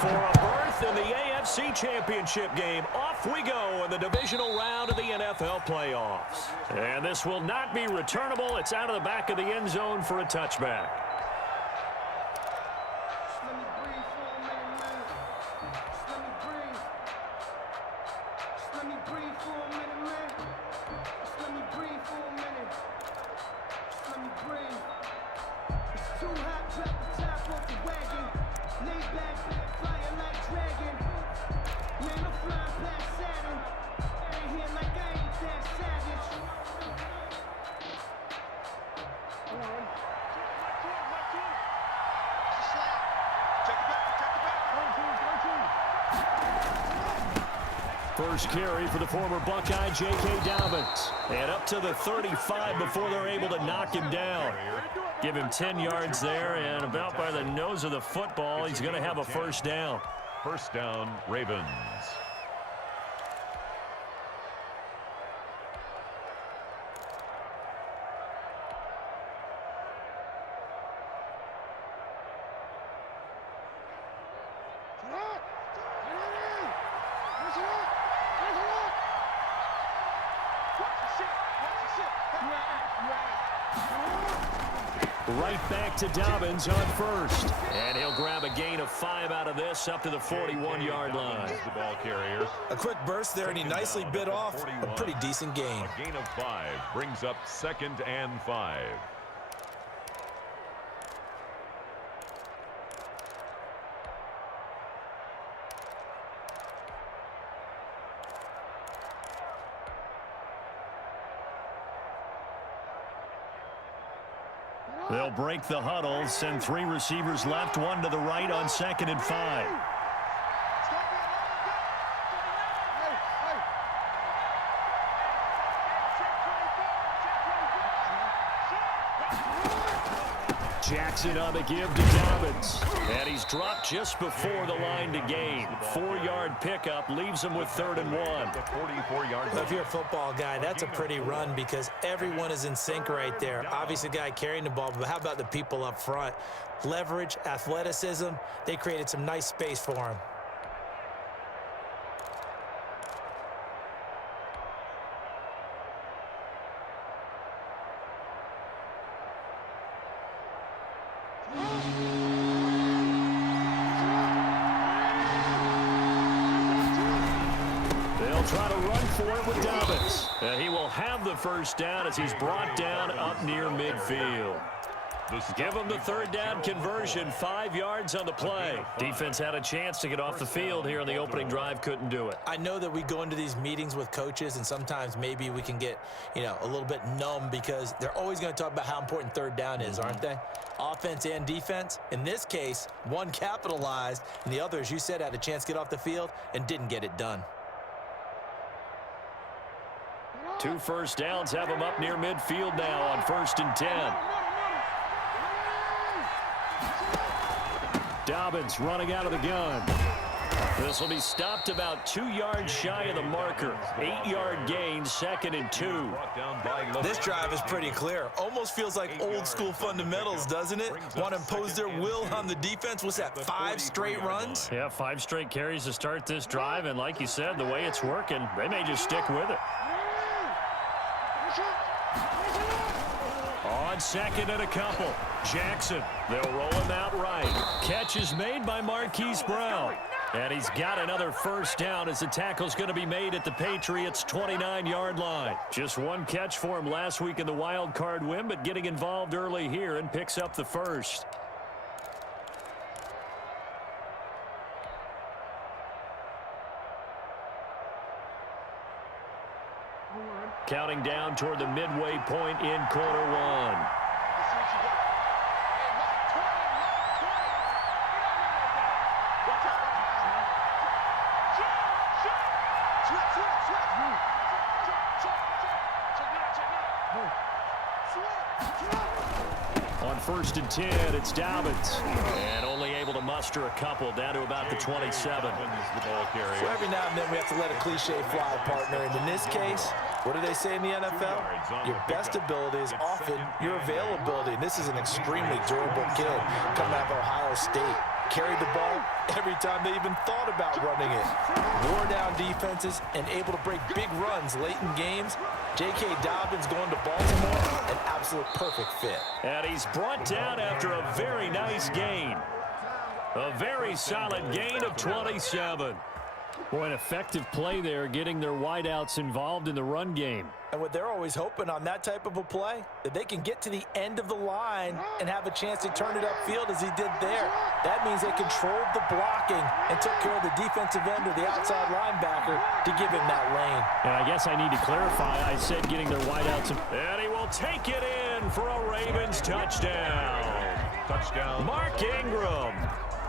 For a berth in the AFC Championship game, off we go in the divisional round of the NFL playoffs. And this will not be returnable. It's out of the back of the end zone for a touchback. First carry for the former Buckeye, J.K. Dobbins. And up to the 35 before they're able to knock him down. Give him 10 yards there, and about by the nose of the football, he's going to have a first down. First down, Ravens. Right back to Dobbins on first. And he'll grab a gain of 5 out of this up to the 41-yard line. The ball carrier. A quick burst there, and he nicely bit off a pretty decent gain. A gain of 5 brings up 2nd and 5. They'll break the huddle, send 3 receivers left, 1 to the right on 2nd and 5. Jackson on the give to Dobbins. And he's dropped just before the line to gain. 4-yard pickup leaves him with 3rd and 1. 44-yard. If you're a football guy, that's a pretty run because everyone is in sync right there. Obviously, the guy carrying the ball, but how about the people up front? Leverage, athleticism, they created some nice space for him. Try to run for it with Dobbins. He will have the first down as he's brought down up near midfield. Give him the 3rd down conversion, 5 yards on the play. Defense had a chance to get off the field here on the opening drive, couldn't do it. I know that we go into these meetings with coaches, and sometimes maybe we can get, a little bit numb because they're always going to talk about how important 3rd down is, aren't they? Offense and defense. In this case, one capitalized, and the other, as you said, had a chance to get off the field and didn't get it done. 2 first downs have him up near midfield now on 1st and 10. Dobbins running out of the gun. This will be stopped about 2 yards shy of the marker. 8-yard gain, 2nd and 2. This drive is pretty clear. Almost feels like old school fundamentals, doesn't it? Want to impose their will on the defense. What's that, 5 straight runs? Yeah, 5 straight carries to start this drive. And like you said, the way it's working, they may just stick with it. On 2nd and a couple. Jackson, they'll roll him out right. Catch is made by Marquise Brown. And he's got another first down as the tackle's going to be made at the Patriots' 29-yard line. Just 1 catch for him last week in the wild card win, but getting involved early here and picks up the first. Counting down toward the midway point in quarter 1. On 1st and 10, it's Dobbins. And only able to muster a couple down to about the 27. So every now and then we have to let a cliche fly, partner. And in this case, what do they say in the NFL? Your best ability is often your availability. And this is an extremely durable kid coming out of Ohio State. carried the ball every time they even thought about running it. Wore down defenses and able to break big runs late in games. J.K. Dobbins going to Baltimore, an absolute perfect fit. And he's brought down after a very nice gain. A very solid gain of 27. Boy, an effective play there, getting their wideouts involved in the run game. And what they're always hoping on that type of a play, that they can get to the end of the line and have a chance to turn it upfield as he did there. That means they controlled the blocking and took care of the defensive end or the outside linebacker to give him that lane. And I guess I need to clarify. I said getting their wideouts. And he will take it in for a Ravens touchdown. Touchdown. Mark Ingram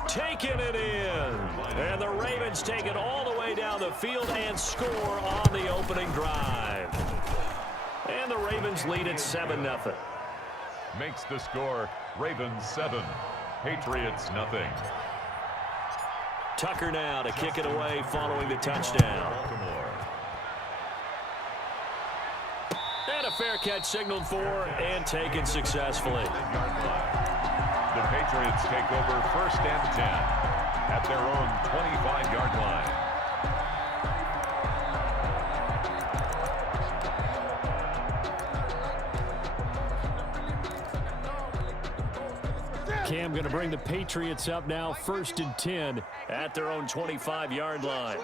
taking it in. And the Ravens take it all the way down the field and score on the opening drive. And the Ravens lead at 7-0. Makes the score Ravens 7, Patriots nothing. Tucker now to kick it away following the touchdown. Baltimore. And a fair catch signaled for and taken successfully. The Patriots take over 1st and 10 at their own 25-yard line. Cam going to bring the Patriots up now 1st and 10 at their own 25-yard line.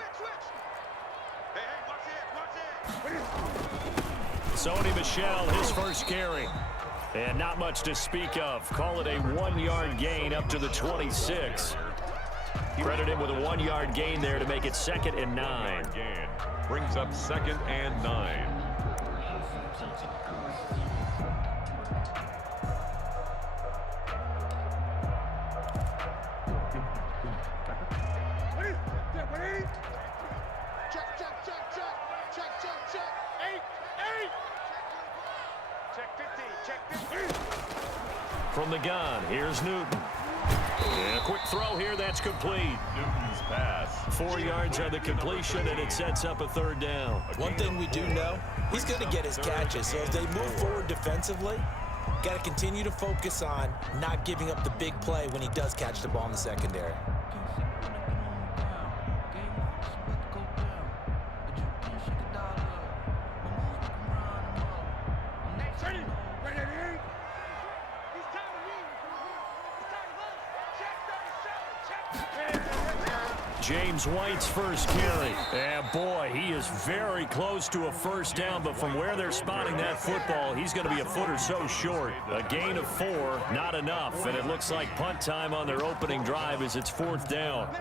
Sony Michel, his first carry. And not much to speak of. Call it a 1-yard gain up to the 26. Credit him with a 1-yard gain there to make it 2nd and 9. Gain brings up 2nd and 9. From the gun, here's Newton. And a quick throw here, that's complete. Newton's pass. 4 yards on the completion, and it sets up a 3rd down. One thing we do know, he's going to get his catches. So as they move forward defensively, got to continue to focus on not giving up the big play when he does catch the ball in the secondary. James White's first carry. And boy, he is very close to a 1st down, but from where they're spotting that football, he's going to be a foot or so short. A gain of 4, not enough, and it looks like punt time on their opening drive as it's 4th down.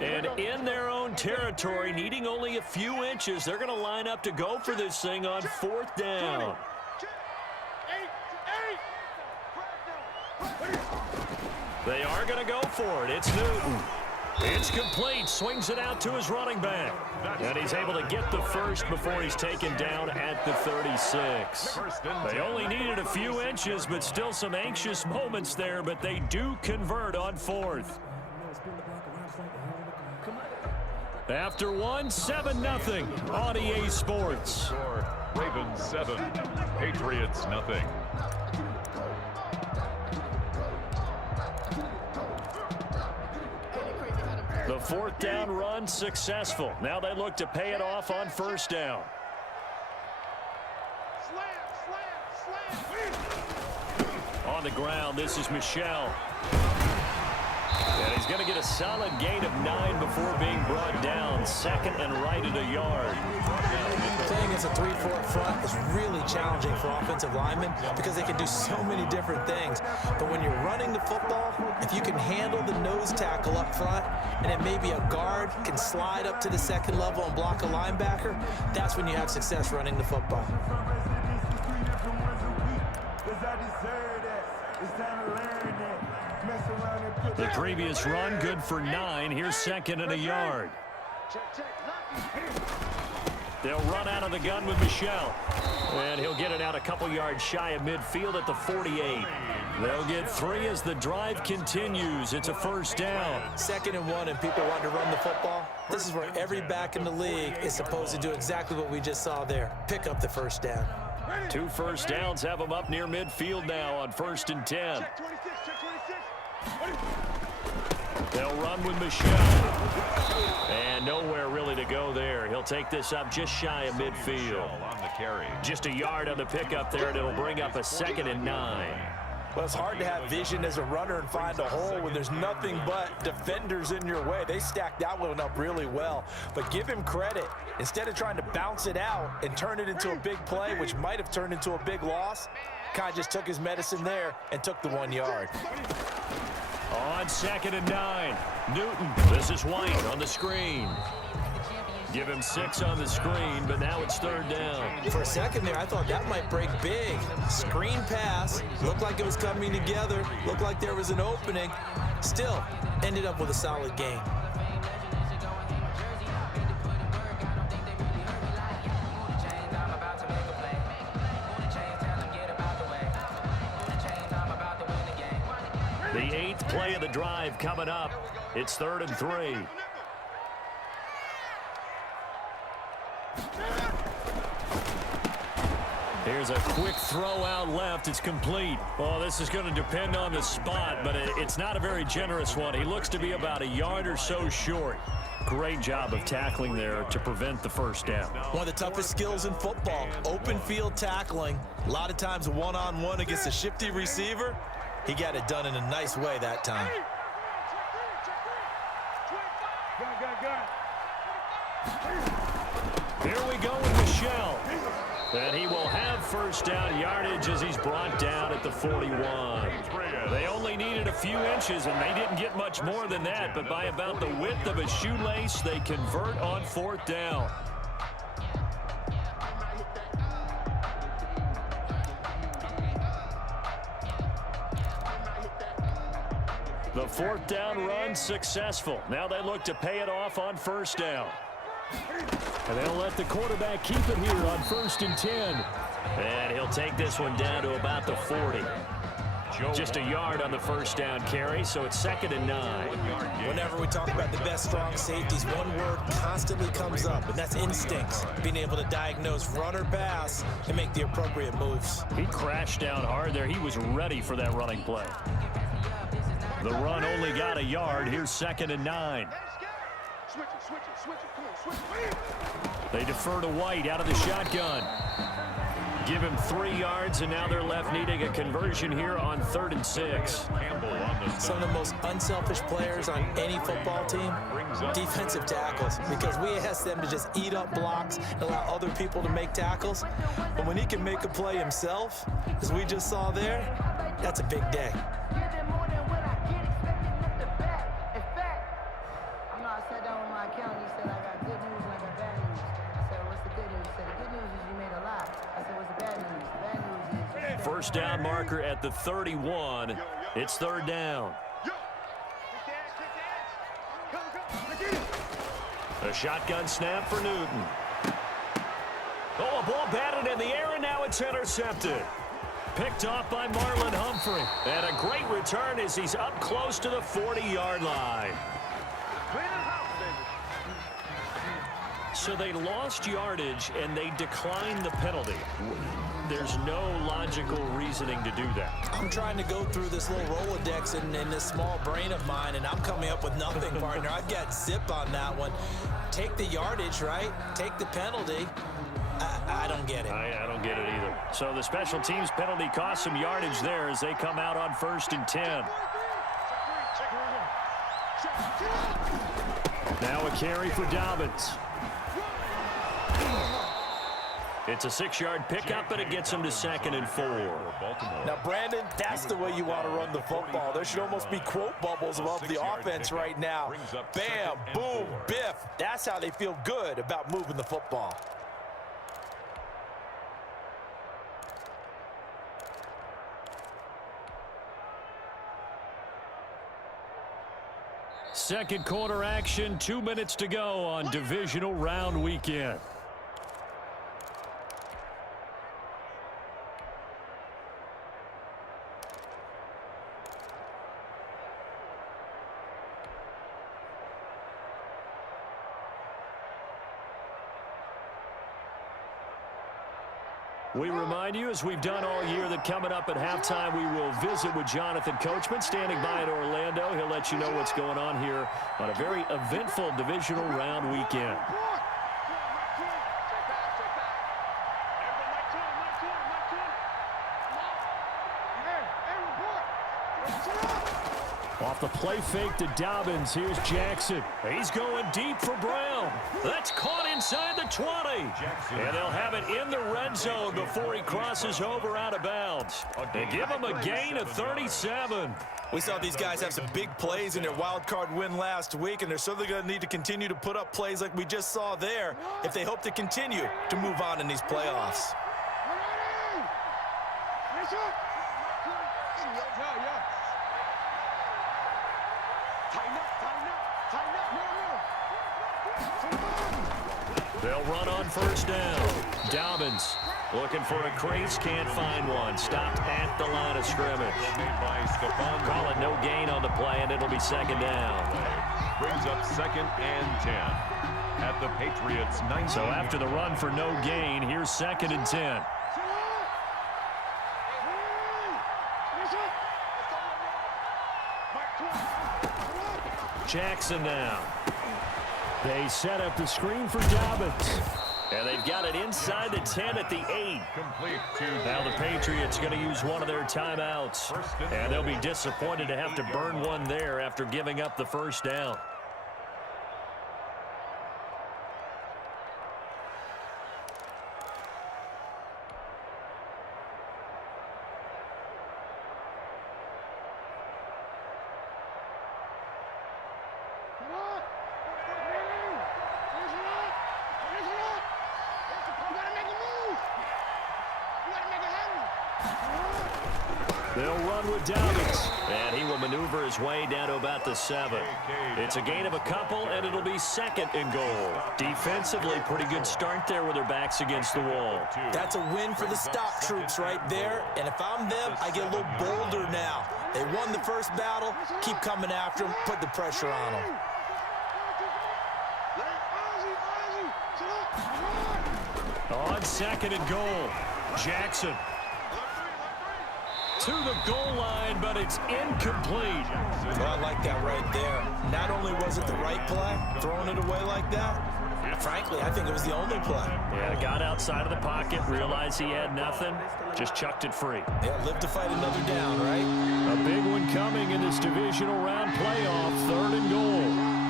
And in their own territory, needing only a few inches, they're going to line up to go for this thing on 4th down. They are going to go for it. It's Newton. It's complete. Swings it out to his running back. And he's able to get the first before he's taken down at the 36. They only needed a few inches, but still some anxious moments there, but they do convert on 4th. After 7-0 on EA Sports. Score Ravens 7, Patriots nothing. The 4th down run successful. Now they look to pay it off on 1st down. On the ground, this is Michel. And he's going to get a solid gain of 9 before being brought down. 2nd and right at a yard. Playing against a 3-4 front is really challenging for offensive linemen because they can do so many different things. But when you're running the football, if you can handle the nose tackle up front, and then maybe a guard can slide up to the 2nd level and block a linebacker, that's when you have success running the football. The previous run, good for 9. Here's 2nd and a yard. They'll run out of the gun with Michel. And he'll get it out a couple yards shy of midfield at the 48. They'll get 3 as the drive continues. It's a first down. 2nd and 1, and people want to run the football. This is where every back in the league is supposed to do exactly what we just saw there. Pick up the first down. 2 first downs have them up near midfield now on 1st and 10. They'll run with Michelle. And nowhere really to go there. He'll take this up just shy of midfield. On the carry. Just a yard on the pickup there, and it'll bring up a 2nd and 9. Well, it's hard to have vision as a runner and find a hole when there's nothing but defenders in your way. They stacked that one up really well. But give him credit. Instead of trying to bounce it out and turn it into a big play, which might have turned into a big loss, kind of just took his medicine there and took the 1 yard. On 2nd and 9, Newton. This is White on the screen. Give him 6 on the screen, but now it's 3rd down. For a second there, I thought that might break big. Screen pass. Looked like it was coming together. Looked like there was an opening. Still, ended up with a solid game. The 8th play of the drive coming up. It's 3rd and 3. Here's a quick throw out left. It's complete. Well, this is going to depend on the spot, but it's not a very generous one. He looks to be about a yard or so short. Great job of tackling there to prevent the first down. One of the toughest skills in football, open field tackling. A lot of times one-on-one against a shifty receiver. He got it done in a nice way that time. Here we go with Michelle. And he will have first down yardage as he's brought down at the 41. They only needed a few inches, and they didn't get much more than that. But by about the width of a shoelace, they convert on 4th down. The 4th down run successful. Now they look to pay it off on 1st down. And they'll let the quarterback keep it here on 1st and 10. And he'll take this one down to about the 40. Just a yard on the first down carry, so it's 2nd and 9. Whenever we talk about the best strong safeties, one word constantly comes up, and that's instincts. Being able to diagnose run or pass and make the appropriate moves. He crashed down hard there. He was ready for that running play. The run only got a yard. Here's 2nd and 9. They defer to White out of the shotgun. Give him 3 yards, and now they're left needing a conversion here on 3rd and 6. Some of the most unselfish players on any football team, defensive tackles, because we ask them to just eat up blocks and allow other people to make tackles. But when he can make a play himself, as we just saw there, that's a big day. First down marker at the 31. It's 3rd down. A shotgun snap for Newton. Oh, a ball batted in the air, and now it's intercepted. Picked off by Marlon Humphrey. And a great return as he's up close to the 40-yard line. So they lost yardage, and they declined the penalty. There's no logical reasoning to do that. I'm trying to go through this little Rolodex in this small brain of mine, and I'm coming up with nothing, partner. I've got zip on that one. Take the yardage, right? Take the penalty. I don't get it. I don't get it either. So the special teams penalty cost some yardage there as they come out on 1st and 10. Now a carry for Dobbins. It's a 6-yard pickup, but it gets him to 2nd and 4. Now, Brandon, that's the way you want to run the football. There should almost be quote bubbles above the offense right now. Bam, boom, biff. That's how they feel good about moving the football. Second quarter action, 2 minutes to go on divisional round weekend. We remind you, as we've done all year, that coming up at halftime, we will visit with Jonathan Coachman, standing by in Orlando. He'll let you know what's going on here on a very eventful divisional round weekend. Off the play fake to Dobbins. Here's Jackson. He's going deep for Brown. That's caught inside the 20. And they'll have it in the red zone before he crosses over out of bounds. They give him a gain of 37. We saw these guys have some big plays in their wild card win last week, and they're certainly going to need to continue to put up plays like we just saw there if they hope to continue to move on in these playoffs. They'll run on first down. Dobbins looking for a crease, can't find one. Stopped at the line of scrimmage. Call it no gain on the play, and it'll be second down. Brings up 2nd and 10 at the Patriots' 19. So after the run for no gain, here's 2nd and 10. Jackson now. They set up the screen for Dobbins. And they've got it inside the 10 at the 8. Complete to now the Patriots going to use one of their timeouts. And they'll be disappointed to have to burn one there after giving up the first down. They'll run with Dobbins, and he will maneuver his way down to about the 7. It's a gain of a couple, and it'll be 2nd and goal. Defensively, pretty good start there with their backs against the wall. That's a win for the stop troops right there, and if I'm them, I get a little bolder now. They won the first battle, keep coming after them, put the pressure on them. On 2nd and goal, Jackson to the goal line, but it's incomplete. Well, I like that right there. Not only was it the right play, throwing it away like that, frankly, I think it was the only play. Yeah, got outside of the pocket, realized he had nothing, just chucked it free. Yeah, live to fight another down, right? A big one coming in this divisional round playoff, 3rd and goal.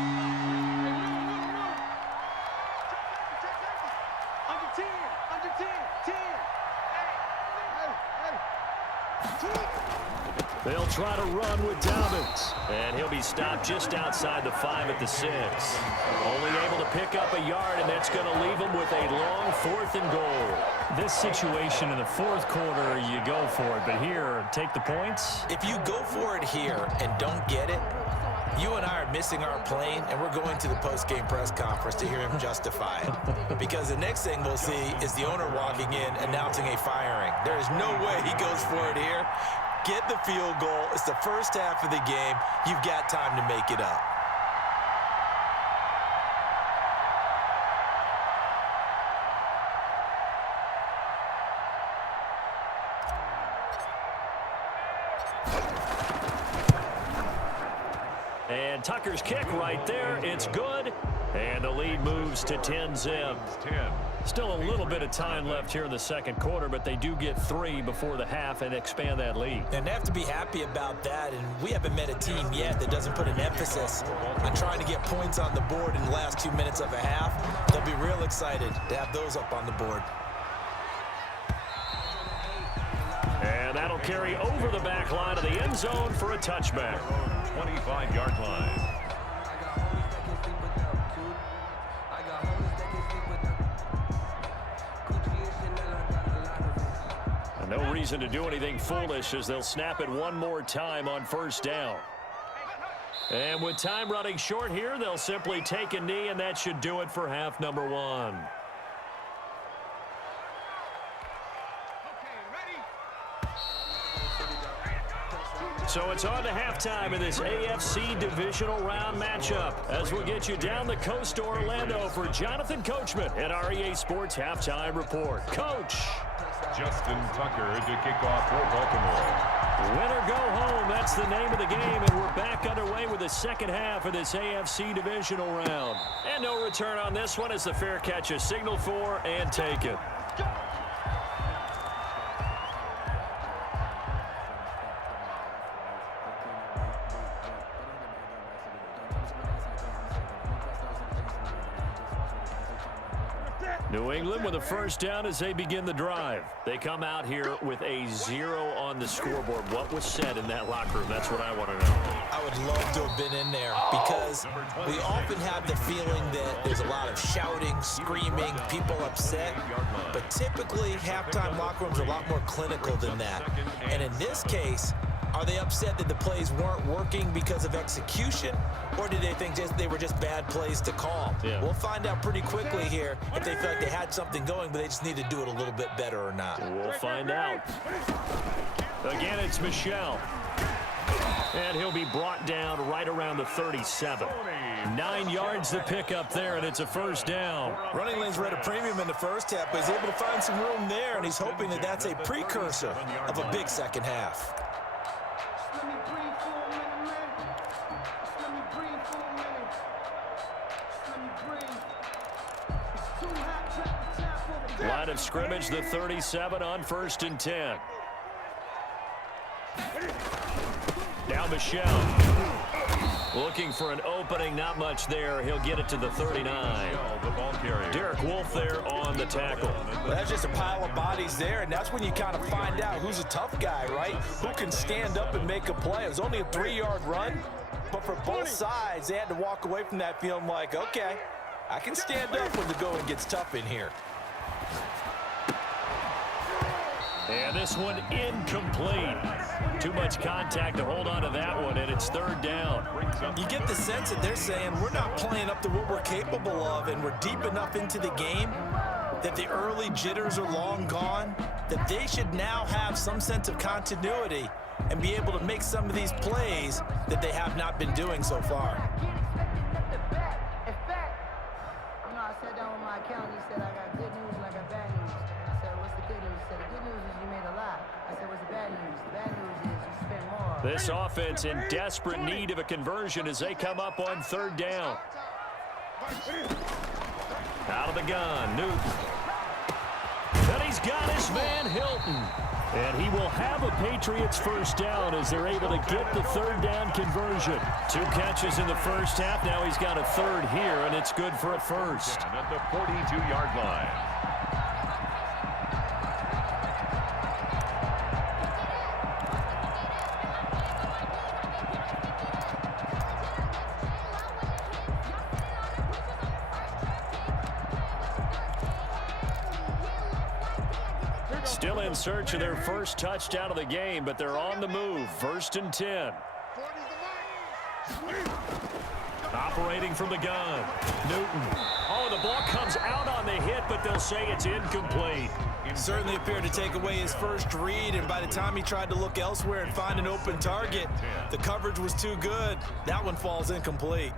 They'll try to run with Dobbins, and he'll be stopped just outside the 5 at the 6. Only able to pick up a yard, and that's going to leave him with a long 4th and goal. This situation in the 4th quarter, you go for it, but here, take the points. If you go for it here and don't get it, you and I are missing our plane, and we're going to the post-game press conference to hear him justify it. Because the next thing we'll see is the owner walking in announcing a firing. There is no way he goes for it here. Get the field goal. It's the first half of the game. You've got time to make it up. And Tucker's kick right there. It's good. And the lead moves to 10-zip. Still a little bit of time left here in the 2nd quarter, but they do get 3 before the half and expand that lead. And they have to be happy about that, and we haven't met a team yet that doesn't put an emphasis on trying to get points on the board in the last 2 minutes of a half. They'll be real excited to have those up on the board. And that'll carry over the back line of the end zone for a touchback. 25-yard line. No reason to do anything foolish as they'll snap it one more time on first down. And with time running short here, they'll simply take a knee, and that should do it for half number 1. So it's on to halftime in this AFC divisional round matchup as we'll get you down the coast to Orlando for Jonathan Coachman at our EA Sports Halftime Report. Coach. Justin Tucker to kick off for Baltimore. Win or go home, that's the name of the game, and we're back underway with the second half of this AFC divisional round. And no return on this one as the fair catch is signaled for and taken. New England with a first down as they begin the drive. They come out here with a 0 on the scoreboard. What was said in that locker room? That's what I want to know. I would love to have been in there because we often have the feeling that there's a lot of shouting, screaming, people upset. But typically, halftime locker rooms are a lot more clinical than that. And in this case, are they upset that the plays weren't working because of execution, or did they think they were just bad plays to call? Yeah. We'll find out pretty quickly here if they feel like they had something going, but they just need to do it a little bit better or not. We'll find out. Again, it's Michel. And he'll be brought down right around the 37. 9 yards to pick up there, and it's a first down. Running lanes were at a premium in the first half, but he's able to find some room there, and he's hoping that that's a precursor of a big second half. Line of scrimmage, the 37 on 1st and 10. Now Michel. Looking for an opening, not much there. He'll get it to the 39. Derek Wolfe there on the tackle. Well, that's just a pile of bodies there, and that's when you kind of find out who's a tough guy, right? Who can stand up and make a play. It was only a 3-yard run, but for both sides, they had to walk away from that feeling like, okay, I can stand up when the going gets tough in here. And this one incomplete. Too much contact to hold on to that one, and it's 3rd down. You get the sense that they're saying we're not playing up to what we're capable of, and we're deep enough into the game that the early jitters are long gone, that they should now have some sense of continuity and be able to make some of these plays that they have not been doing so far. I sat down with my accountant. He said, I got good news and I got bad news. I said, what's the good news? He said, the good news is you made a lot. I said, what's the bad news? The bad news is you spent more. This offense in desperate need of a conversion as they come up on 3rd down. Out of the gun, Newton. And he's got his man, Hilton. And he will have a Patriots first down as they're able to get the 3rd down conversion. 2 catches in the first half. Now he's got a 3rd here, and it's good for a first. At the 42-yard line. Still in search of their first touchdown of the game, but they're on the move. 1st and 10. Operating from the gun. Newton. Oh, the ball comes out on the hit, but they'll say it's incomplete. Certainly appeared to take away his first read, and by the time he tried to look elsewhere and find an open target, the coverage was too good. That one falls incomplete.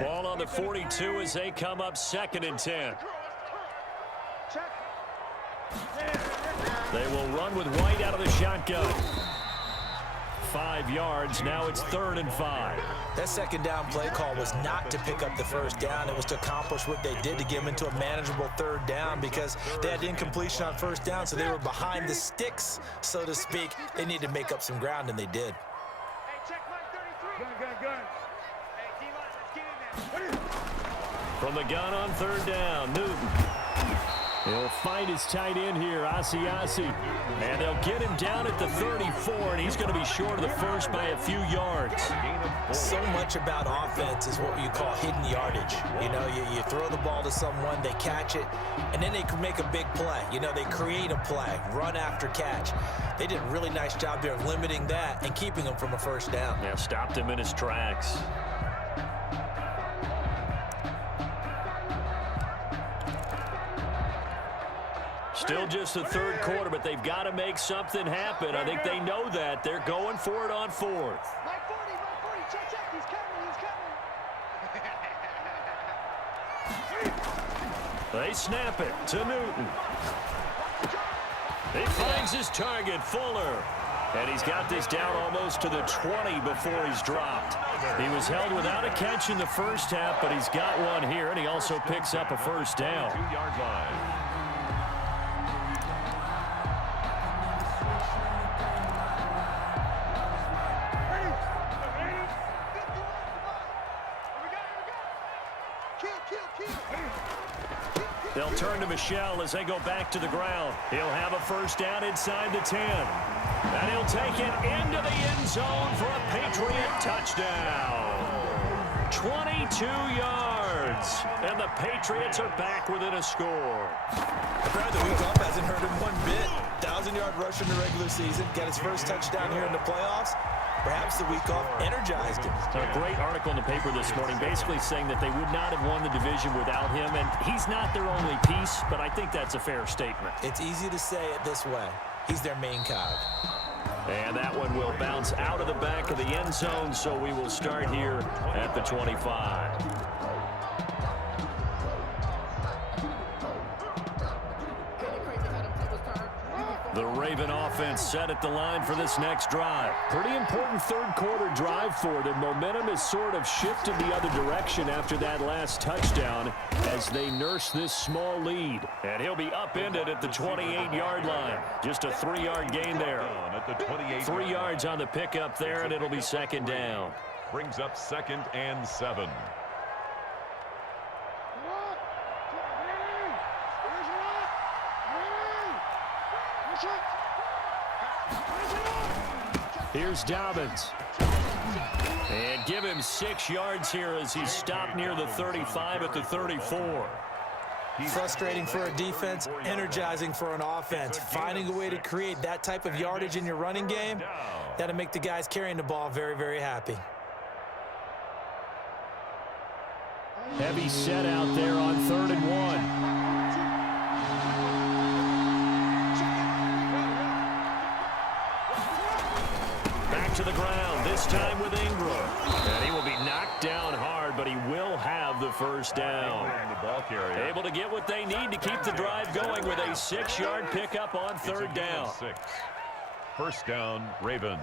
Ball on the 42 as they come up 2nd and 10. They will run with White out of the shotgun. 5 yards. Now it's 3rd and 5. That 2nd down play call was not to pick up the first down. It was to accomplish what they did to get them into a manageable 3rd down because they had incompletion on 1st down, so they were behind the sticks, so to speak. They needed to make up some ground, and they did. From the gun on 3rd down, Newton. He'll find his tight end here, Asiasi. And they'll get him down at the 34, and he's going to be short of the first by a few yards. So much about offense is what you call hidden yardage. You know, you throw the ball to someone, they catch it, and then they can make a big play. You know, they create a play, run after catch. They did a really nice job there of limiting that and keeping him from a first down. Yeah, stopped him in his tracks. Still just the third quarter, but they've got to make something happen. I think they know that. They're going for it on fourth. Check. He's coming. They snap it to Newton. He finds his target, Fuller. And he's got this down almost to the 20 before he's dropped. He was held without a catch in the first half, but he's got one here, and he also picks up a first down. 2-yard line. They'll turn to Michel as they go back to the ground. He'll have a first down inside the 10. And he'll take it into the end zone for a Patriot touchdown. 22 yards. And the Patriots are back within a score. Apparently the week off hasn't hurt him one bit. 1,000-yard rush in the regular season. Got his first touchdown here in the playoffs. Perhaps the week off energized him. A great article in the paper this morning basically saying that they would not have won the division without him, and he's not their only piece, but I think that's a fair statement. It's easy to say it this way. He's their main cog. And that one will bounce out of the back of the end zone, so we will start here at the 25. The Raven offense set at the line for this next drive. Pretty important third quarter drive for them. Momentum has sort of shifted the other direction after that last touchdown as they nurse this small lead. And he'll be upended at the 28-yard line. Just a 3-yard gain there. 3 yards on the pickup there, and it'll be second down. Brings up 2nd and 7. Here's Dobbins. And give him 6 yards here as he's stopped near the 35 at the 34. Frustrating for a defense, energizing for an offense. Finding a way to create that type of yardage in your running game, that'll make the guys carrying the ball very, very happy. Heavy set out there on 3rd and 1. To the ground, this time with Ingram. And he will be knocked down hard, but he will have the first down. Able to get what they need to keep the drive going with a 6-yard pickup on 3rd down. First down, Ravens.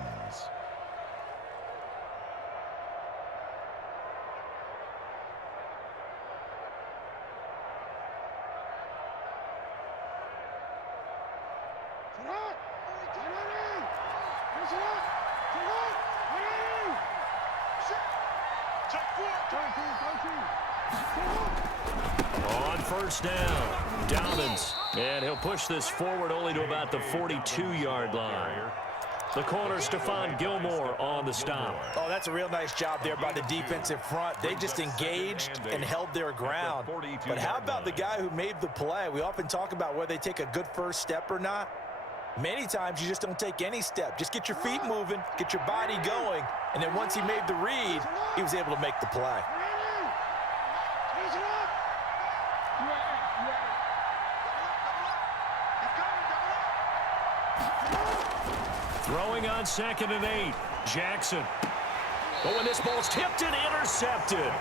On first down, Dobbins. And he'll push this forward only to about the 42-yard line. The corner, Stephon Gilmore on the stop. Oh, that's a real nice job there by the defensive front. They just engaged and held their ground. But how about the guy who made the play? We often talk about whether they take a good first step or not. Many times you just don't take any step. Just get your feet moving, get your body going, and then once he made the read, he was able to make the play. Throwing on 2nd and 8. Jackson. Oh, and this ball's tipped and intercepted.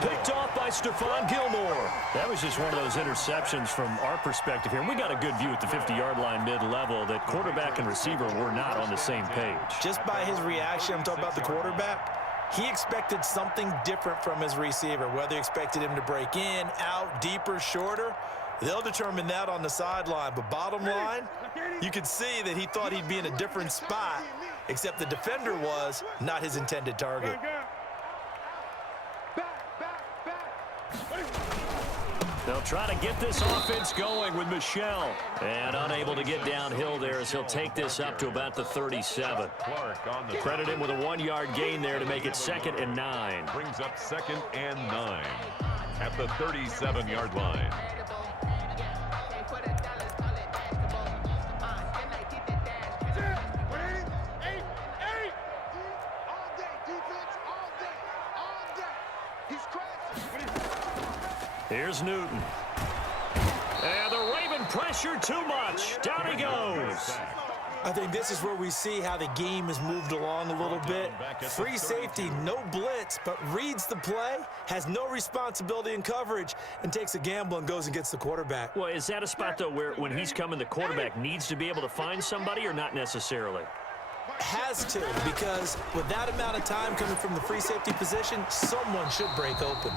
Picked off by Stephon Gilmore. That was just one of those interceptions from our perspective here. And we got a good view at the 50-yard line mid-level that quarterback and receiver were not on the same page. Just by his reaction, I'm talking about the quarterback, he expected something different from his receiver, whether he expected him to break in, out, deeper, shorter. They'll determine that on the sideline. But bottom line, you could see that he thought he'd be in a different spot, except the defender was not his intended target. They'll try to get this offense going with Michel. And unable to get downhill there as he'll take this up to about the 37. Clark on the Credit him with a 1-yard gain there to make it 2nd and 9. brings up 2nd and 9 at the 37-yard line. Here's Newton. And the Raven pressure too much. Down he goes. I think this is where we see how the game has moved along a little bit. Free safety, no blitz, but reads the play, has no responsibility in coverage, and takes a gamble and goes and gets the quarterback. Well, is that a spot, though, where when he's coming, the quarterback needs to be able to find somebody or not necessarily? Has to, because with that amount of time coming from the free safety position, someone should break open.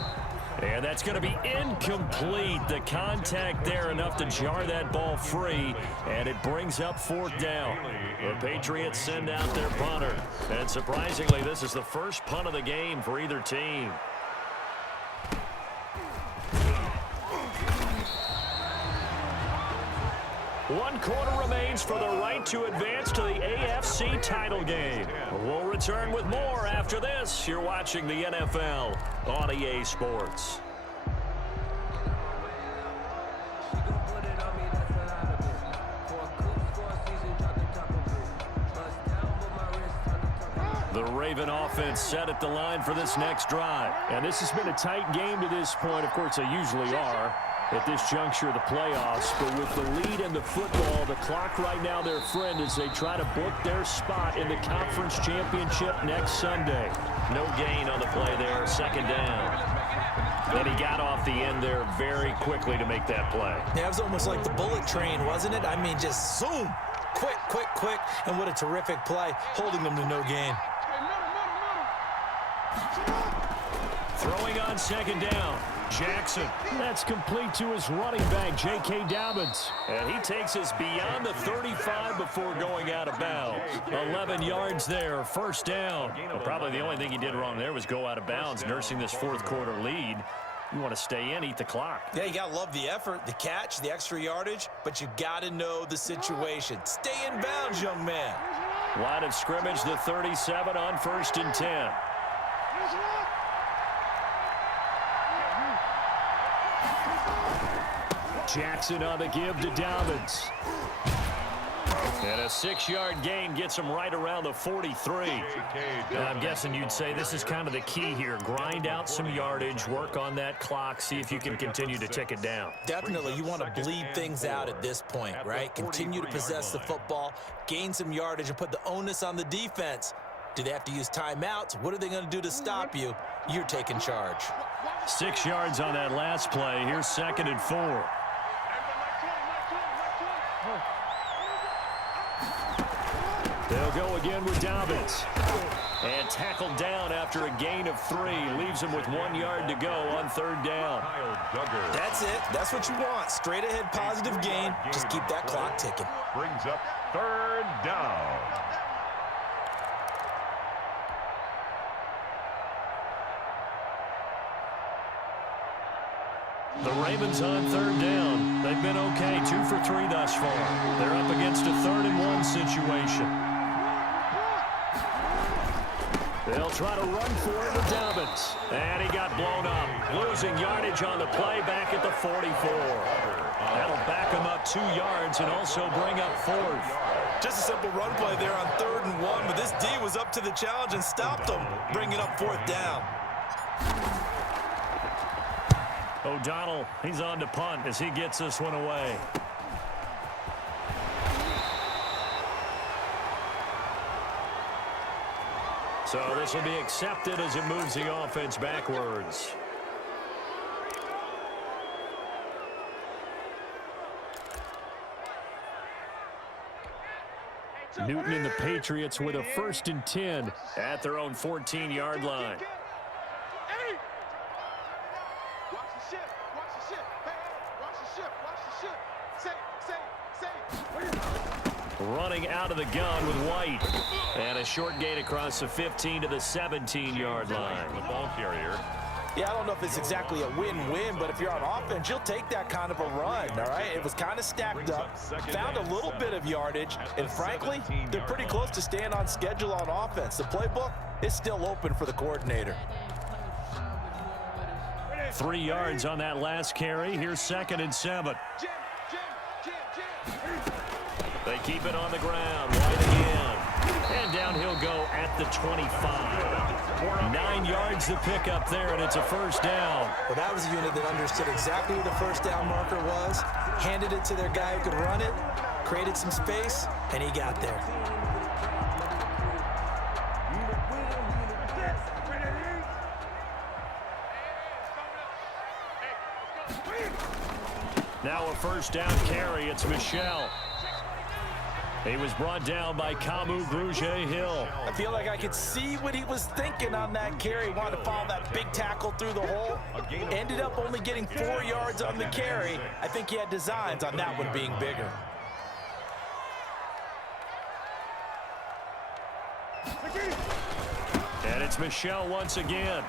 And that's going to be incomplete. The contact there enough to jar that ball free, and it brings up 4th down. The Patriots send out their punter. And surprisingly, this is the first punt of the game for either team. One quarter remains for the right to advance to the AFC title game. We'll return with more after this. You're watching the NFL on EA Sports. The Raven offense set at the line for this next drive. And this has been a tight game to this point. Of course, they usually are at this juncture of the playoffs. But with the lead in the football, the clock right now their friend as they try to book their spot in the conference championship next Sunday. No gain on the play there, 2nd down. And he got off the end there very quickly to make that play. Yeah, it was almost like the bullet train, wasn't it? I mean, just zoom. Quick, quick, quick. And what a terrific play, holding them to no gain. Throwing on 2nd down. Jackson. That's complete to his running back, J.K. Dobbins. And he takes us beyond the 35 before going out of bounds. 11 yards there, 1st down. Well, probably the only thing he did wrong there was go out of bounds, nursing this 4th quarter lead. You want to stay in, eat the clock. Yeah, you got to love the effort, the catch, the extra yardage, but you got to know the situation. Stay in bounds, young man. Line of scrimmage, the 37 on 1st and 10. Jackson on the give to Dobbins. And a 6-yard gain gets him right around the 43. And I'm guessing you'd say this is kind of the key here. Grind out some yardage, work on that clock, see if you can continue to tick it down. Definitely. You want to bleed things out at this point, right? Continue to possess the football, gain some yardage, and put the onus on the defense. Do they have to use timeouts? What are they going to do to stop you? You're taking charge. 6 yards on that last play. Here's 2nd and 4. They'll go again with Dobbins. And tackled down after a gain of 3. Leaves him with 1 yard to go on 3rd down. That's it. That's what you want. Straight ahead positive gain. Just keep that clock ticking. Brings up 3rd down. The Ravens on 3rd down. They've been okay, 2 for 3 thus far. They're up against a 3rd and 1 situation. They'll try to run for it with Dobbins. And he got blown up. Losing yardage on the play back at the 44. That'll back him up 2 yards and also bring up 4th. Just a simple run play there on 3rd and 1, but this D was up to the challenge and stopped him, bringing up 4th down. O'Donnell, he's on to punt as he gets this one away. So this will be accepted as it moves the offense backwards. Newton and the Patriots with a 1st and 10 at their own 14-yard line. Running out of the gun with White. And a short gain across the 15 to the 17-yard line. The ball carrier. Yeah, I don't know if it's exactly a win-win, but if you're on offense, you'll take that kind of a run, all right? It was kind of stacked up, found a little bit of yardage, and frankly, they're pretty close to staying on schedule on offense. The playbook is still open for the coordinator. 3 yards on that last carry. Here's 2nd and 7. They keep it on the ground. Wide again. And down he'll go at the 25. 9 yards to pick up there, and it's a first down. Well, that was a unit that understood exactly who the first down marker was, handed it to their guy who could run it, created some space, and he got there. Now a first down carry. It's Michel. He was brought down by Kamu Grugier-Hill. I feel like I could see what he was thinking on that carry. He wanted to follow that big tackle through the hole. Ended up only getting 4 yards on the carry. I think he had designs on that one being bigger. And it's Michel once again.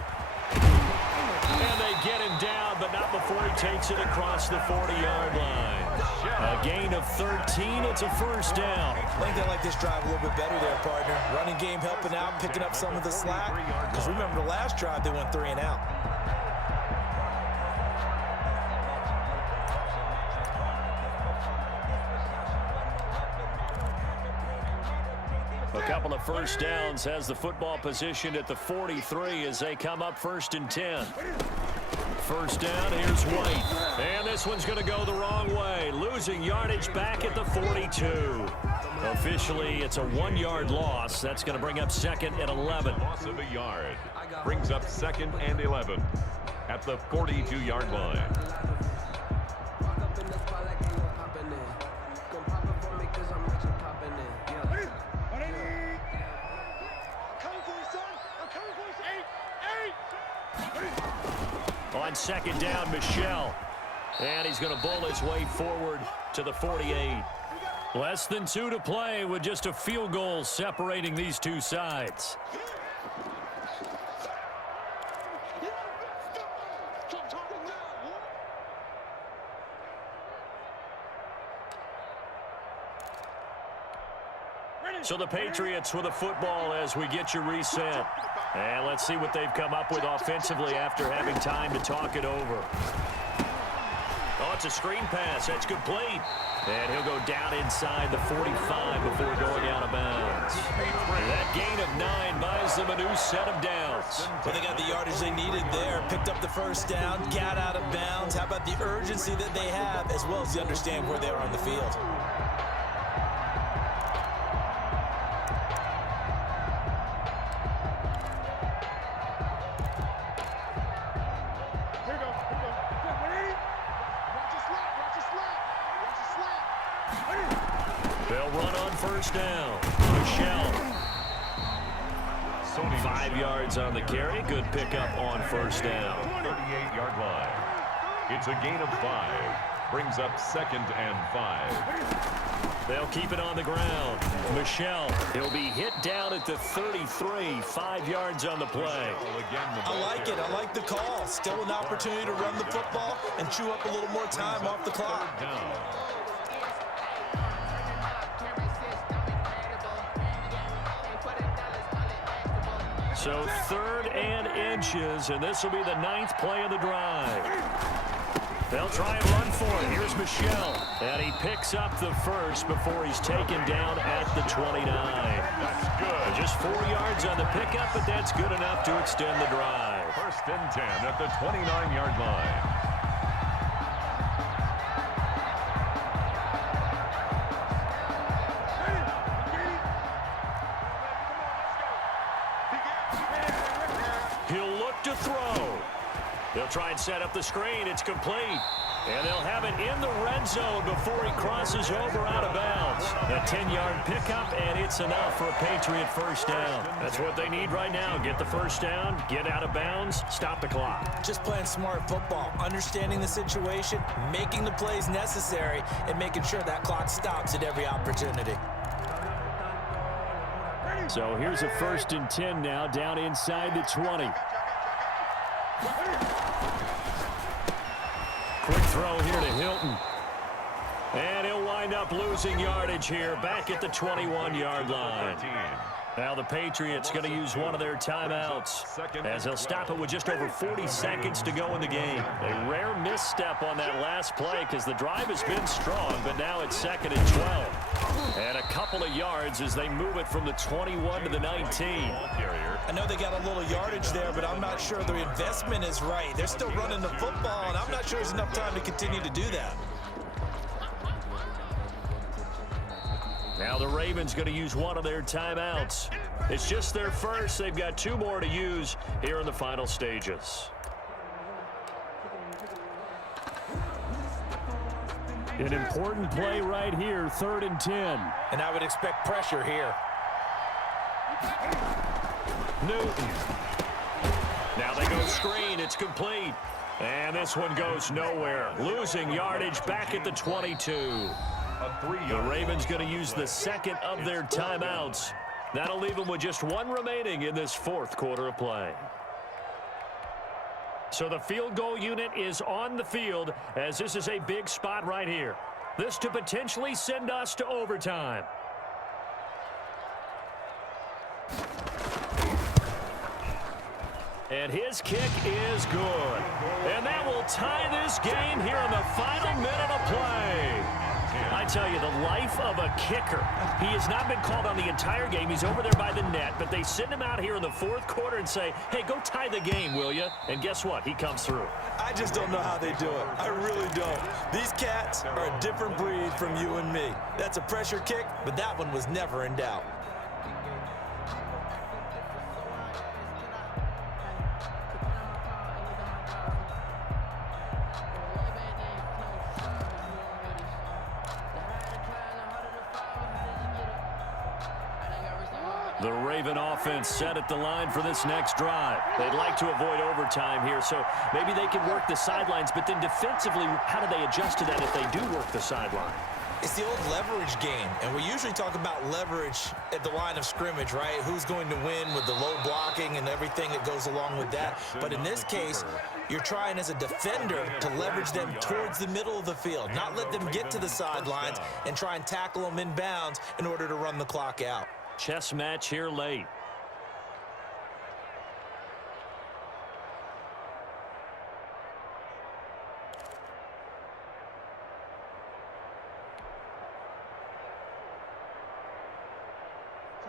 And they get him down, but not before he takes it across the 40-yard line. A gain of 13. It's a first down. I think they like this drive a little bit better there, partner. Running game helping out, picking up some of the slack. Because remember the last drive, they went 3 and out. A couple of first downs, has the football positioned at the 43 as they come up 1st and 10. First down, here's White. And this one's going to go the wrong way. Losing yardage back at the 42. Officially, it's a 1-yard loss. That's going to bring up 2nd and 11. Loss of a yard. Brings up 2nd and 11 at the 42-yard line. On 2nd down, Michel. And he's going to bull his way forward to the 48. Less than 2 to play with just a field goal separating these two sides. So the Patriots with a football as we get you reset. And let's see what they've come up with offensively after having time to talk it over. Oh, it's a screen pass. That's complete. And he'll go down inside the 45 before going out of bounds. That gain of 9 buys them a new set of downs. Well, they got the yardage they needed there. Picked up the first down, got out of bounds. How about the urgency that they have, as well as they understand where they are on the field. They'll run on first down. Michel. 5 yards on the carry. Good pickup on first down. 38-yard line. It's a gain of 5. Brings up 2nd and 5. They'll keep it on the ground. Michel, he'll be hit down at the 33. 5 yards on the play. I like it. I like the call. Still an opportunity to run the football and chew up a little more time off the clock. So 3rd and inches, and this will be the 9th play of the drive. They'll try and run for it. Here's Michel, and he picks up the first before he's taken down at the 29. That's good. Just 4 yards on the pickup, but that's good enough to extend the drive. 1st and 10 at the 29-yard line. He'll look to throw. They'll try and set up the screen. It's complete. And they'll have it in the red zone before he crosses over out of bounds. A 10-yard pickup, and it's enough for a Patriot first down. That's what they need right now. Get the first down, get out of bounds, stop the clock. Just playing smart football, understanding the situation, making the plays necessary, and making sure that clock stops at every opportunity. So here's a 1st and 10 now, down inside the 20. Quick throw here to Hilton. And he'll wind up losing yardage here back at the 21-yard line. Now the Patriots going to use one of their timeouts as they'll stop it with just over 40 seconds to go in the game. A rare misstep on that last play because the drive has been strong, but now it's 2nd and 12. And a couple of yards as they move it from the 21 to the 19. I know they got a little yardage there, but I'm not sure the investment is right. They're still running the football, and I'm not sure there's enough time to continue to do that. Now the Ravens going to use one of their timeouts. It's just their first. They've got 2 more to use here in the final stages. An important play right here, 3rd and 10. And I would expect pressure here. Newton. Now they go screen. It's complete. And this one goes nowhere. Losing yardage back at the 22. The Ravens going to use the 2nd of their timeouts. That'll leave them with just 1 remaining in this 4th quarter of play. So the field goal unit is on the field as this is a big spot right here. This to potentially send us to overtime. And his kick is good. And that will tie this game here in the final minute of play. I tell you, the life of a kicker. He has not been called on the entire game. He's over there by the net, but they send him out here in the 4th quarter and say, hey, go tie the game, will you? And guess what? He comes through. I just don't know how they do it. I really don't. These cats are a different breed from you and me. That's a pressure kick, but that one was never in doubt. The Raven offense set at the line for this next drive. They'd like to avoid overtime here, so maybe they can work the sidelines, but then defensively, how do they adjust to that if they do work the sideline? It's the old leverage game, and we usually talk about leverage at the line of scrimmage, right? Who's going to win with the low blocking and everything that goes along with that. But in this case, you're trying as a defender to leverage them towards the middle of the field, not let them get to the sidelines and try and tackle them inbounds in order to run the clock out. Chess match here late.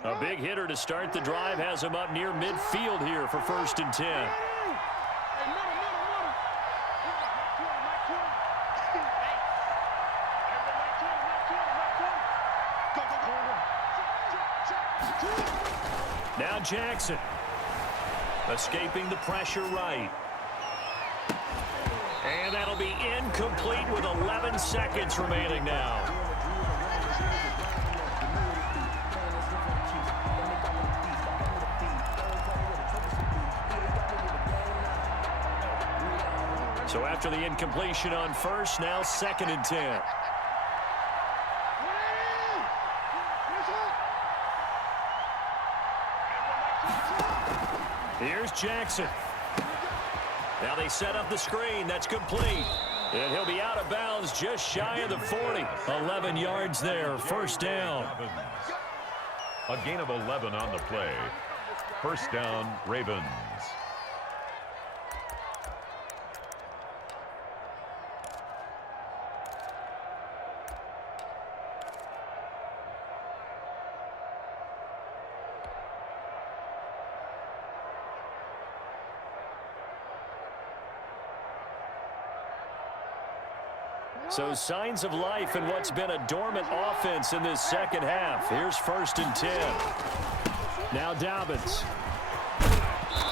A big hitter to start the drive has him up near midfield here for 1st and 10. Now Jackson, escaping the pressure right. And that'll be incomplete with 11 seconds remaining now. So after the incompletion on 1st, now 2nd and 10. Here's Jackson. Now they set up the screen. That's complete. And he'll be out of bounds just shy of the 40. 11 yards there. 1st down. A gain of 11 on the play. 1st down, Ravens. So signs of life in what's been a dormant offense in this 2nd half. Here's 1st and 10. Now Dobbins.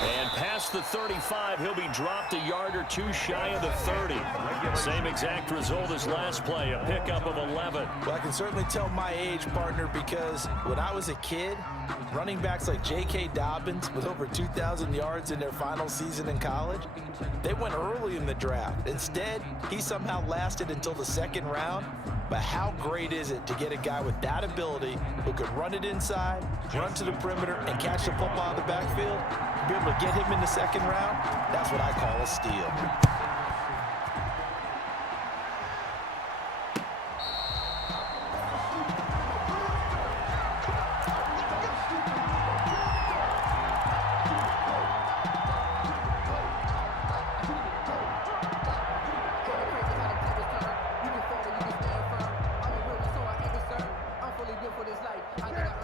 And past the 35, he'll be dropped a yard or 2 shy of the 30. Same exact result as last play, a pickup of 11. Well, I can certainly tell my age, partner, because when I was a kid, running backs like J.K. Dobbins with over 2,000 yards in their final season in college, they went early in the draft. Instead, he somehow lasted until the 2nd round. But how great is it to get a guy with that ability who could run it inside, run to the perimeter, and catch the football in the backfield? Be able to get him him in the second round, that's what I call a steal.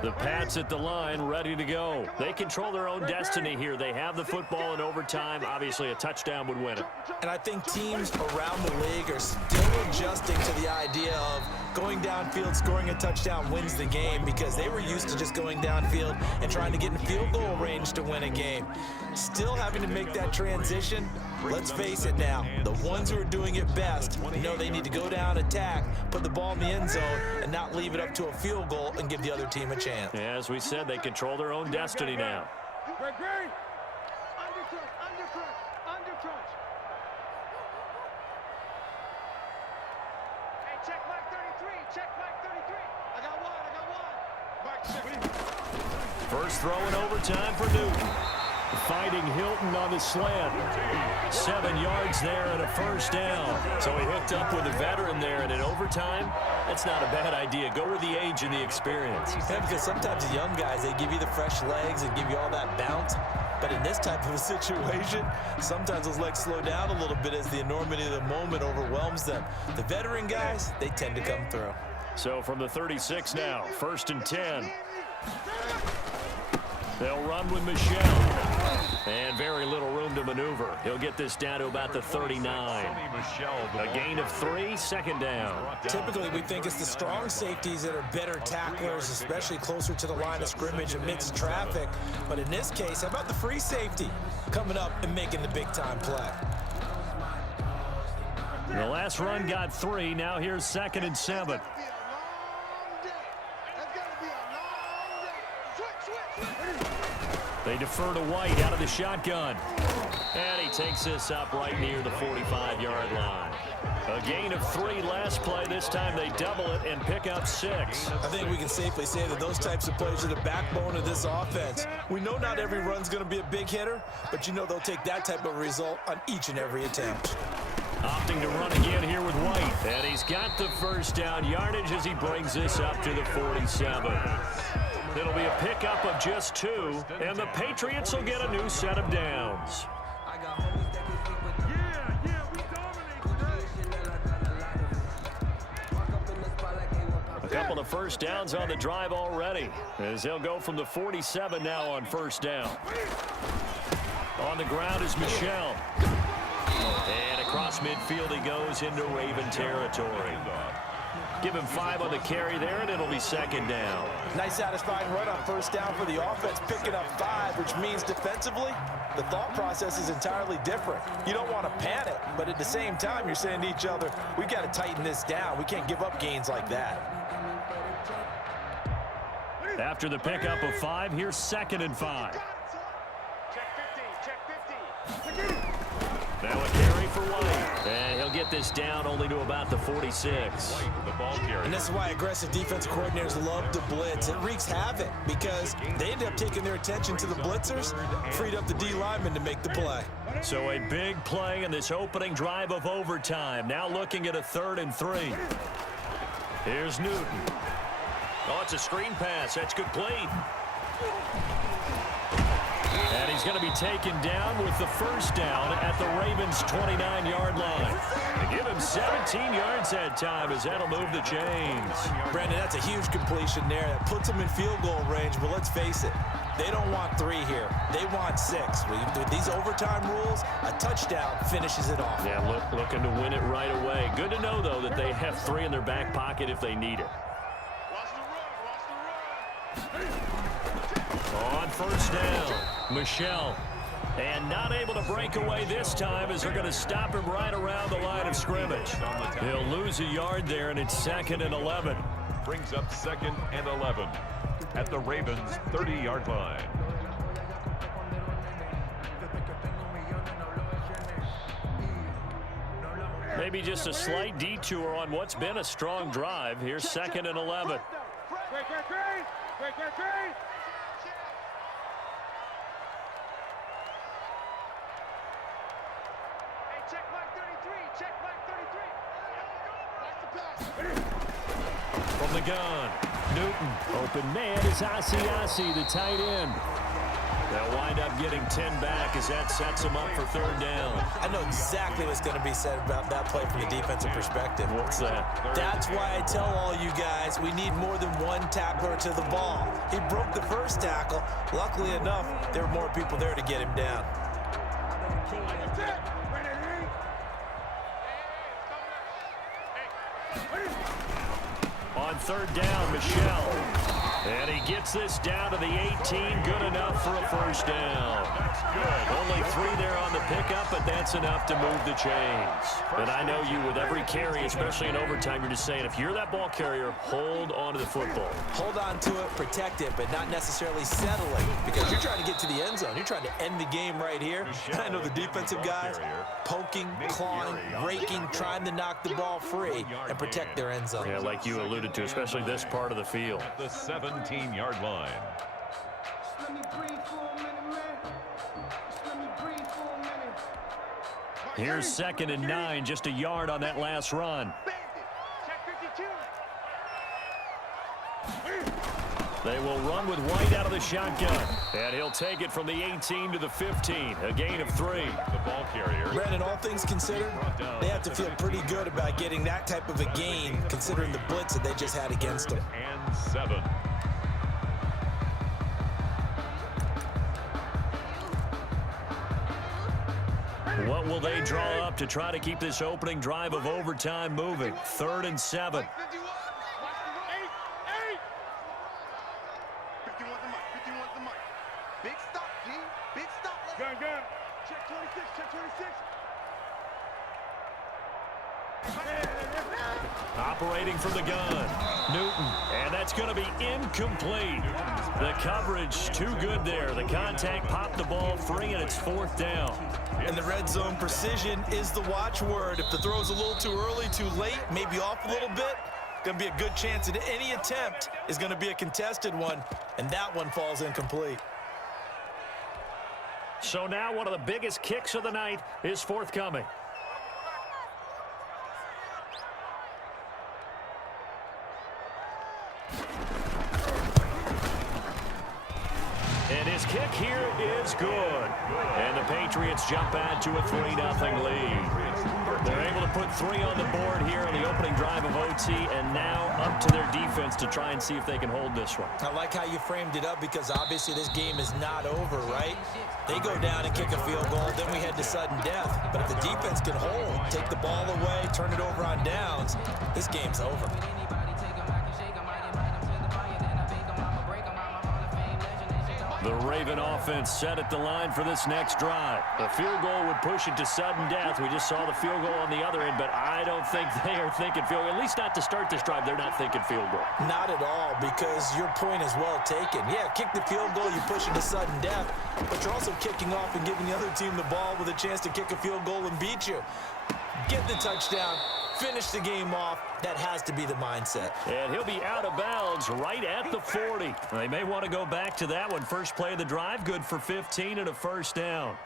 The Pats at the line, ready to go. They control their own destiny here. They have the football in overtime. Obviously, a touchdown would win it. And I think teams around the league are still adjusting to the idea of going downfield, scoring a touchdown wins the game, because they were used to just going downfield and trying to get in field goal range to win a game. Still having to make that transition. Let's face it now, the ones who are doing it best know they need to go down, attack, put the ball in the end zone, and not leave it up to a field goal and give the other team a chance. Yeah, as we said, they control their own destiny now. Great. Under crunch. Hey, check Mike 33. I got one. Mike 6. First throw in overtime for Newton. Fighting Hilton on the slant. 7 yards there and a first down. So he hooked up with a veteran there, and in overtime, that's not a bad idea. Go with the age and the experience. Yeah, because sometimes the young guys, they give you the fresh legs and give you all that bounce. But in this type of a situation, sometimes those legs slow down a little bit as the enormity of the moment overwhelms them. The veteran guys, they tend to come through. So from the 36 now, 1st and 10. They'll run with Michelle. And very little room to maneuver. He'll get this down to about the 39. A gain of 3, second down. Typically, we think it's the strong safeties that are better tacklers, especially closer to the line of scrimmage amidst traffic. But in this case, how about the free safety coming up and making the big-time play? The last run got 3. Now here's 2nd and 7. They defer to White out of the shotgun. And he takes this up right near the 45-yard line. A gain of 3 last play. This time they double it and pick up 6. I think we can safely say that those types of plays are the backbone of this offense. We know not every run's going to be a big hitter, but you know they'll take that type of result on each and every attempt. Opting to run again here with White. And he's got the first down yardage as he brings this up to the 47. It'll be a pickup of just 2, and the Patriots will get a new set of downs. A couple of first downs on the drive already, as they'll go from the 47 now on first down. On the ground is Michelle. And across midfield he goes into Raven territory. Give him 5 on the carry there, and it'll be second down. Nice satisfying run on first down for the offense, picking up 5, which means defensively, the thought process is entirely different. You don't want to panic, but at the same time, you're saying to each other, we got to tighten this down. We can't give up gains like that. After the pickup of 5, here's 2nd and 5. Check 50. Now a carry for White. And he'll get this down only to about the 46. The ball carrier. And this is why aggressive defensive coordinators love to blitz. It wreaks havoc because they end up taking their attention to the blitzers, freed up the D lineman to make the play. So a big play in this opening drive of overtime. Now looking at a 3rd and 3. Here's Newton. Oh, it's a screen pass. That's complete. And he's going to be taken down with the first down at the Ravens' 29-yard line. They give him 17 yards that time as that'll move the chains. Brandon, that's a huge completion there. That puts them in field goal range, but let's face it, they don't want 3 here. They want 6. With these overtime rules, a touchdown finishes it off. Yeah, looking to win it right away. Good to know, though, that they have 3 in their back pocket if they need it. On first down, Michelle. And not able to break away this time as they're going to stop him right around the line of scrimmage. He'll lose a yard there, and it's 2nd and 11. Brings up 2nd and 11 at the Ravens' 30-yard line. Maybe just a slight detour on what's been a strong drive. Here's 2nd and 11. Great. Check mark 33. Check mark 33. Watch the pass. From the gun, Newton. Open man is Asiasi, the tight end. They'll wind up getting 10 back as that sets them up for third down. I know exactly what's going to be said about that play from the defensive perspective. What's that? That's why I tell all you guys we need more than one tackler to the ball. He broke the first tackle. Luckily enough, there were more people there to get him down. On third down, Michelle. And he gets this down to the 18. Good enough for a first down. That's good. Only 3 there on the pickup, but that's enough to move the chains. And I know you, with every carry, especially in overtime, you're just saying, if you're that ball carrier, hold on to the football. Hold on to it, protect it, but not necessarily settling, because you're trying to get to the end zone. You're trying to end the game right here. I know the defensive guys poking, clawing, raking, trying to knock the ball free and protect their end zone. Yeah, like you alluded to, especially this part of the field. At the 17-yard line. Just let me breathe for a minute, man. Just let me breathe for a minute. Here's 2nd and 9, just a yard on that last run. Check 52. They will run with White out of the shotgun. And he'll take it from the 18 to the 15. A gain of 3. The ball carrier. Brandon, all things considered, they have to feel pretty good about getting that type of a gain, considering the blitz that they just had against them. And 7. What will they draw up to try to keep this opening drive of overtime moving? 3rd and 7. 51. Watch the roll. 8. 51 the mic. 51 the mic. Big stop, G. Big stop. Gun. Check 26. Check 26. Operating from the gun, Newton, and that's going to be incomplete. The coverage too good there. The contact popped the ball free, and it's 4th down. And the red zone precision is the watchword. If the throw's a little too early, too late, maybe off a little bit, going to be a good chance that any attempt is going to be a contested one, and that one falls incomplete. So now one of the biggest kicks of the night is forthcoming. And his kick here is good. And the Patriots jump out to a 3-0 lead. They're able to put 3 on the board here on the opening drive of OT, and now up to their defense to try and see if they can hold this one. I like how you framed it up, because obviously this game is not over, right? They go down and kick a field goal, then we head to sudden death. But if the defense can hold, take the ball away, turn it over on downs, this game's over. The Raven offense set at the line for this next drive. The field goal would push it to sudden death. We just saw the field goal on the other end, but I don't think they are thinking field goal. At least not to start this drive. They're not thinking field goal. Not at all, because your point is well taken. Yeah, kick the field goal, you push it to sudden death, but you're also kicking off and giving the other team the ball with a chance to kick a field goal and beat you. Get the touchdown, finish the game off. That has to be the mindset. And he'll be out of bounds right at the 40. They may want to go back to that one. First play of the drive, good for 15 and a first down.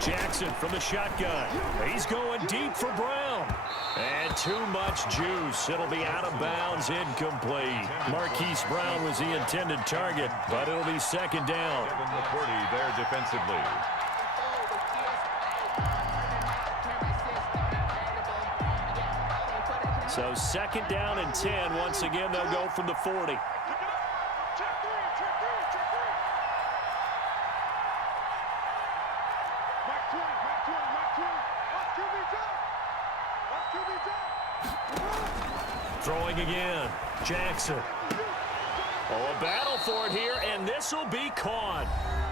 Jackson from the shotgun. He's going deep for Brown. And too much juice. It'll be out of bounds, incomplete. Marquise Brown was the intended target, but it'll be 2nd down. Kevin McCourty there defensively. So 2nd down and 10. Once again, they'll go from the 40. Throwing again. Jackson. Oh, a battle for it here, and this will be caught.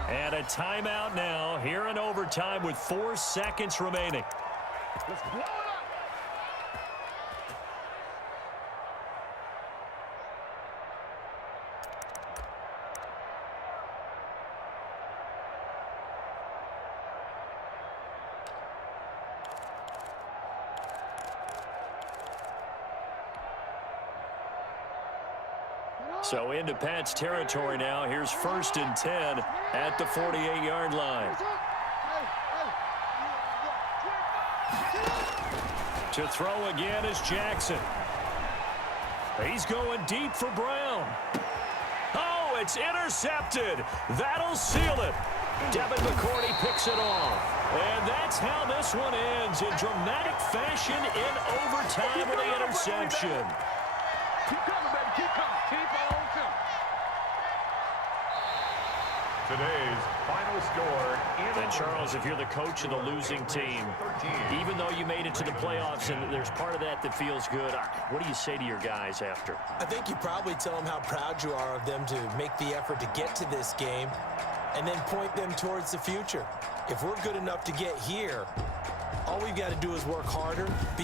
And a timeout now here in overtime with 4 seconds remaining. Let's blow it up. So into Pat's territory now. Here's 1st and 10 at the 48-yard line. To throw again is Jackson. He's going deep for Brown. Oh, it's intercepted. That'll seal it. Devin McCourty picks it off. And that's how this one ends, in dramatic fashion in overtime with the interception. Keep coming, baby. Keep coming. Keep on coming. Today's final score. And Charles, if you're the coach of the losing team, even though you made it to the playoffs and there's part of that that feels good, what do you say to your guys after? I think you probably tell them how proud you are of them to make the effort to get to this game and then point them towards the future. If we're good enough to get here, all we've got to do is work harder, be